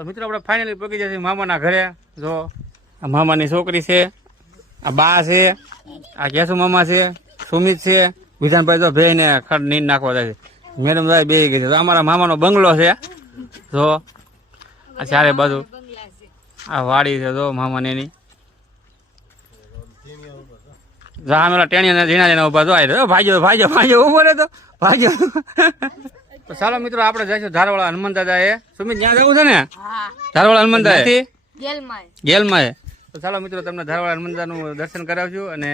તો મિત્રો આપણે ફાઇનલી પહોંચી જશે મામાના ઘરે. જો આ મામાની છોકરી છે, આ બા છે, આ કેશુ મામા છે, સુમિત છે, વિધાનભાઈ તો ભાઈ ને ખડ નીંદ નાખવા જાય છે. મેડમ ભાઈ બે ગઈ છે. તો અમારા મામાનો બંગલો છે. જો આ ચારે બાજુ આ વાડી છે. જો મામાને એની જામેલા ટેણીયા ઝીણા ઝીણા ઉભા જો આવી ભાઈજો ભાઈજો ભાઈજો ઉભો રહે તો ભાઈજો. તો ચાલો મિત્રો આપણે જઈશું ધારવાળા હનુમાન દાદા એ. સુમિત ત્યાં જવું છે ને? ધારવાળા હનુમાન દાદા ગેલમાં. તો ચાલો મિત્રો તમને ધારવાળા હનુમાન દાદાનું દર્શન કરાવશું અને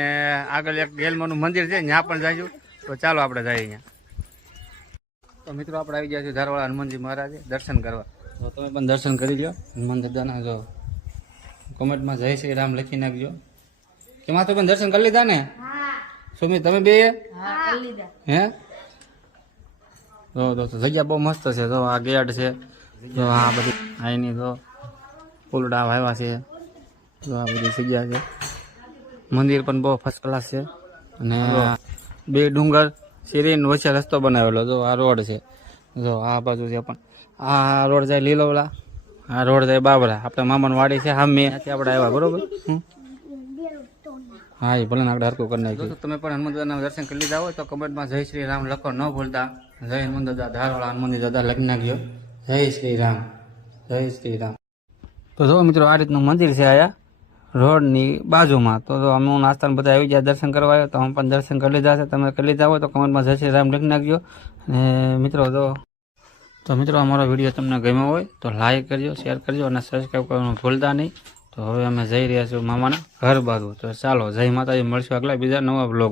આગળ એક ગેલમાનું મંદિર છે ત્યાં પણ જઈશું. તો ચાલો આપણે જઈએ અહીંયા. તો મિત્રો આપણે આવી ગયા છીએ ધારવાળા હનુમાનજી મહારાજે દર્શન કરવા. તો તમે પણ દર્શન કરી લો હનુમાન દાદાના. જો કોમેન્ટમાં જય શ્રી રામ લખી નાખજો. એમાં તો પણ દર્શન કરી લીધા ને સુમિત? તમે બે હે? તો જગ્યા બહુ મસ્ત છે. તો આ ગેટ છે. તો આ બધી અહીંની તો ફૂલડા વાવ્યા છે. તો આ બધી જગ્યા છે. મંદિર પણ બહુ ફર્સ્ટ ક્લાસ છે. અને બે ડુંગર શેરીને વચ્ચે રસ્તો બનાવેલો. જો આ રોડ છે. જો આ બાજુ છે પણ આ રોડ જાય લીલોવલા, આ રોડ જાય બાબરા. આપણે મામાની વાડી છે હા મેં ત્યાંથી આપણે આવ્યા બરોબર. હા એ ભલે આપણે હરકું કરી નાખ્યું. તમે પણ હનુમાન દાદાના દર્શન કરી લીધા હોય તો કમેન્ટમાં જય શ્રી રામ લખો ન ભૂલતા. જય હનુમાન દાદા ધારવાળા હનુમાન દાદા લખી નાખ્યો. જય શ્રી રામ, જય શ્રી રામ. તો જો મિત્રો આ રીતનું મંદિર છે આયા રોડની બાજુમાં. તો અમે નાસ્તાને બધા આવી ગયા દર્શન કરવા આવ્યો. તો અમે પણ દર્શન કરી લીધા છે. તમે કરી લીધા હોય તો કમેન્ટમાં જય શ્રી રામ લખી નાખજો. અને મિત્રો તો મિત્રો અમારો વિડીયો તમને ગમ્યો હોય તો લાઈક કરજો, શેર કરજો અને સબસ્ક્રાઈબ કરવાનું ભૂલતા નહીં. તો હવે અમે જઈ રહ્યા છીએ મામાના ઘર બાજુ. તો ચાલો જય માતાજી, મળશું આગલા બીજા નવા બ્લોગ.